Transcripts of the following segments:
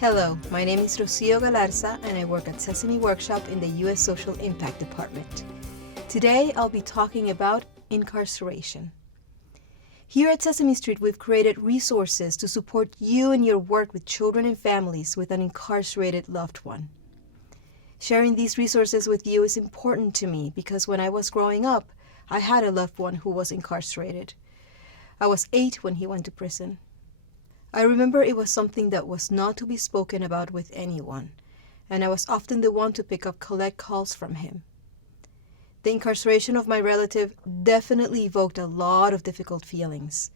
Hello, my name is Rocio Galarza and I work at Sesame Workshop in the U.S. Social Impact Department. Today I'll be talking about incarceration. Here at Sesame Street, we've created resources to support you in your work with children and families with an incarcerated loved one. Sharing these resources with you is important to me because when I was growing up, I had a loved one who was incarcerated. I was 8 when he went to prison. I remember it was something that was not to be spoken about with anyone, and I was often the one to pick up collect calls from him. The incarceration of my relative definitely evoked a lot of difficult feelings.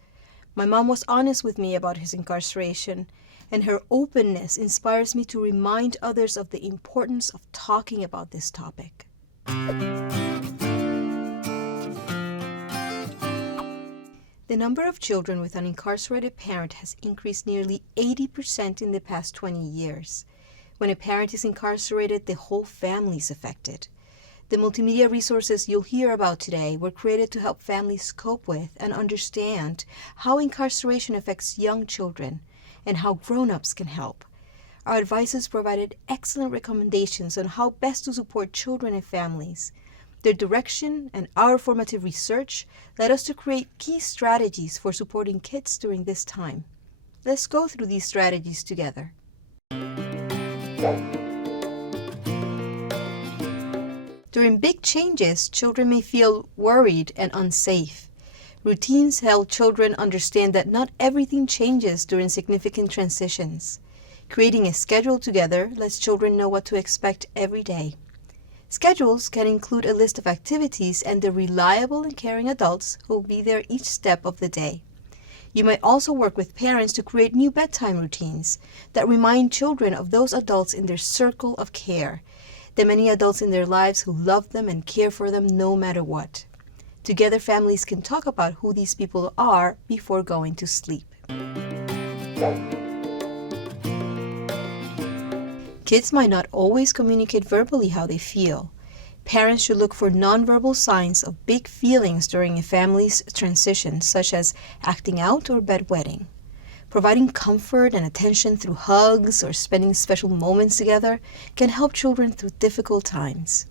My mom was honest with me about his incarceration, and her openness inspires me to remind others of the importance of talking about this topic. The number of children with an incarcerated parent has increased nearly 80% in the past 20 years. When a parent is incarcerated, the whole family is affected. The multimedia resources you'll hear about today were created to help families cope with and understand how incarceration affects young children and how grown-ups can help. Our advisors provided excellent recommendations on how best to support children and families. Their direction and our formative research led us to create key strategies for supporting kids during this time. Let's go through these strategies together. During big changes, children may feel worried and unsafe. Routines help children understand that not everything changes during significant transitions. Creating a schedule together lets children know what to expect every day. Schedules can include a list of activities and the reliable and caring adults who will be there each step of the day. You might also work with parents to create new bedtime routines that remind children of those adults in their circle of care, the many adults in their lives who love them and care for them no matter what. Together, families can talk about who these people are before going to sleep. Kids might not always communicate verbally how they feel. Parents should look for nonverbal signs of big feelings during a family's transition, such as acting out or bedwetting. Providing comfort and attention through hugs or spending special moments together can help children through difficult times.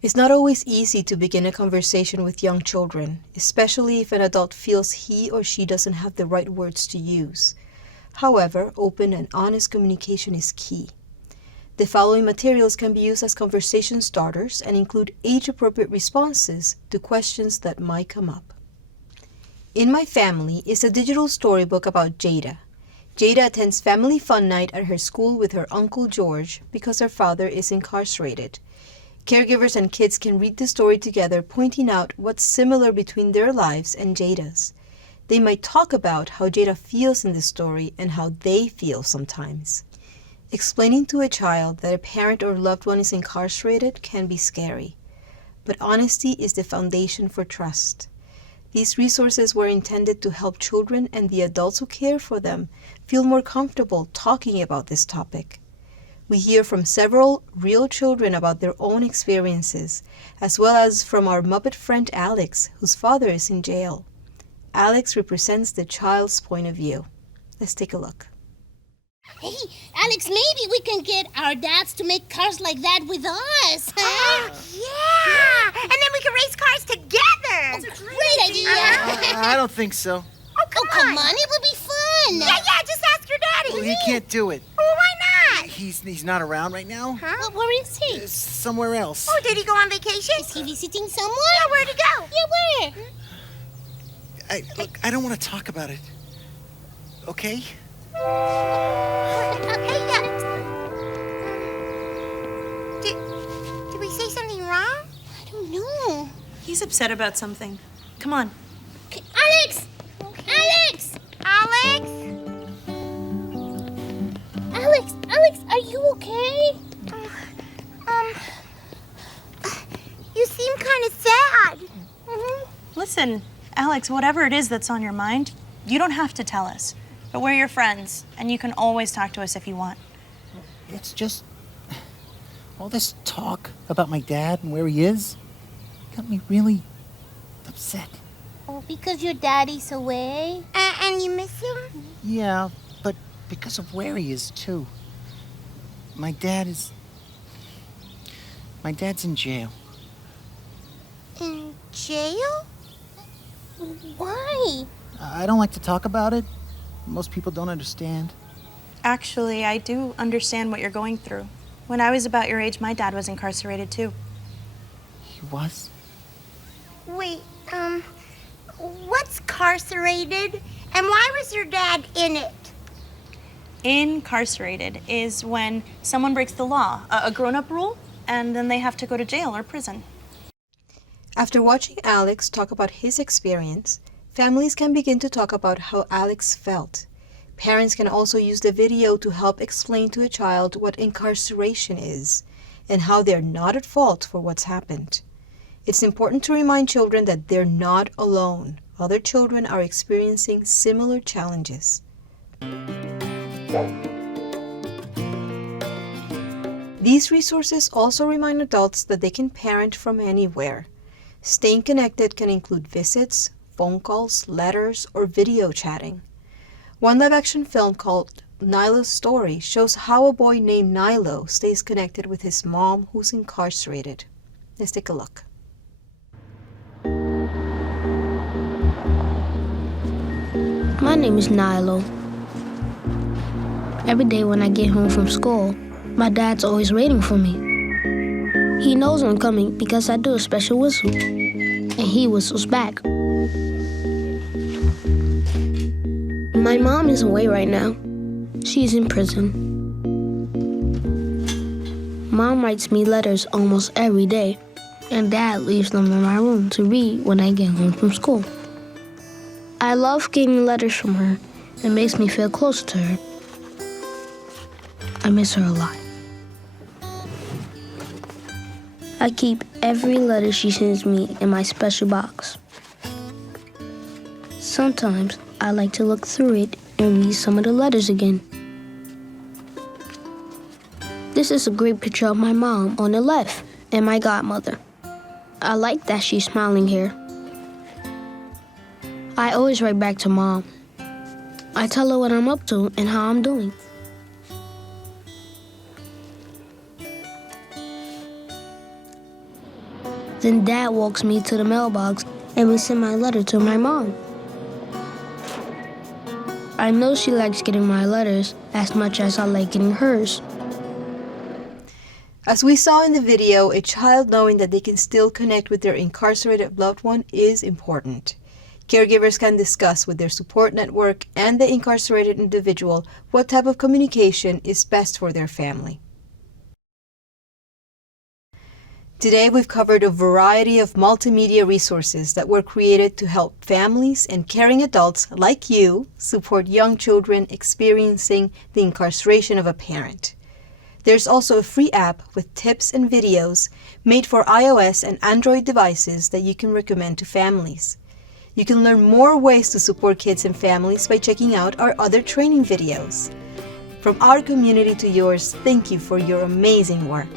It's not always easy to begin a conversation with young children, especially if an adult feels he or she doesn't have the right words to use. However, open and honest communication is key. The following materials can be used as conversation starters and include age-appropriate responses to questions that might come up. In My Family is a digital storybook about Jada. Jada attends family fun night at her school with her Uncle George because her father is incarcerated. Caregivers and kids can read the story together, pointing out what's similar between their lives and Jada's. They might talk about how Jada feels in the story and how they feel sometimes. Explaining to a child that a parent or loved one is incarcerated can be scary, but honesty is the foundation for trust. These resources were intended to help children and the adults who care for them feel more comfortable talking about this topic. We hear from several real children about their own experiences, as well as from our Muppet friend Alex, whose father is in jail. Alex represents the child's point of view. Let's take a look. Hey, Alex, maybe we can get our dads to make cars like that with us, huh? Yeah! And then we can race cars together! That's a great idea! I don't think so. Oh, come on, it will be fun! Yeah, just ask your daddy! Well, he can't do it. Well, why not? He's not around right now. Huh? Well, where is he? Somewhere else. Oh, did he go on vacation? Is he visiting someone? Yeah, where'd he go? Yeah, where? Look, I don't want to talk about it. Okay? Hey, did we say something wrong? I don't know. He's upset about something. Come on. Okay, Alex! Alex! Alex? Alex, are you okay? You seem kind of sad. Listen, Alex, whatever it is that's on your mind, you don't have to tell us. But we're your friends, and you can always talk to us if you want. It's just all this talk about my dad and where he is got me really upset. Oh, because your daddy's away? And you miss him? Yeah, but because of where he is, too. My dad's in jail. In jail? Why? I don't like to talk about it. Most people don't understand. Actually, I do understand what you're going through. When I was about your age, my dad was incarcerated too. He was? Wait, what's carcerated? And why was your dad in it? Incarcerated is when someone breaks the law, a grown-up rule, and then they have to go to jail or prison. After watching Alex talk about his experience, families can begin to talk about how Alex felt. Parents can also use the video to help explain to a child what incarceration is and how they're not at fault for what's happened. It's important to remind children that they're not alone. Other children are experiencing similar challenges. These resources also remind adults that they can parent from anywhere. Staying connected can include visits, phone calls, letters, or video chatting. One live-action film called Nilo's Story shows how a boy named Nilo stays connected with his mom who's incarcerated. Let's take a look. My name is Nilo. Every day when I get home from school, my dad's always waiting for me. He knows I'm coming because I do a special whistle, and he whistles back. My mom is away right now. She's in prison. Mom writes me letters almost every day, and Dad leaves them in my room to read when I get home from school. I love getting letters from her. It makes me feel close to her. I miss her a lot. I keep every letter she sends me in my special box. Sometimes I like to look through it and read some of the letters again. This is a great picture of my mom on the left and my godmother. I like that she's smiling here. I always write back to Mom. I tell her what I'm up to and how I'm doing. Then Dad walks me to the mailbox and we send my letter to my mom. I know she likes getting my letters as much as I like getting hers. As we saw in the video, a child knowing that they can still connect with their incarcerated loved one is important. Caregivers can discuss with their support network and the incarcerated individual what type of communication is best for their family. Today, we've covered a variety of multimedia resources that were created to help families and caring adults like you support young children experiencing the incarceration of a parent. There's also a free app with tips and videos made for iOS and Android devices that you can recommend to families. You can learn more ways to support kids and families by checking out our other training videos. From our community to yours, thank you for your amazing work.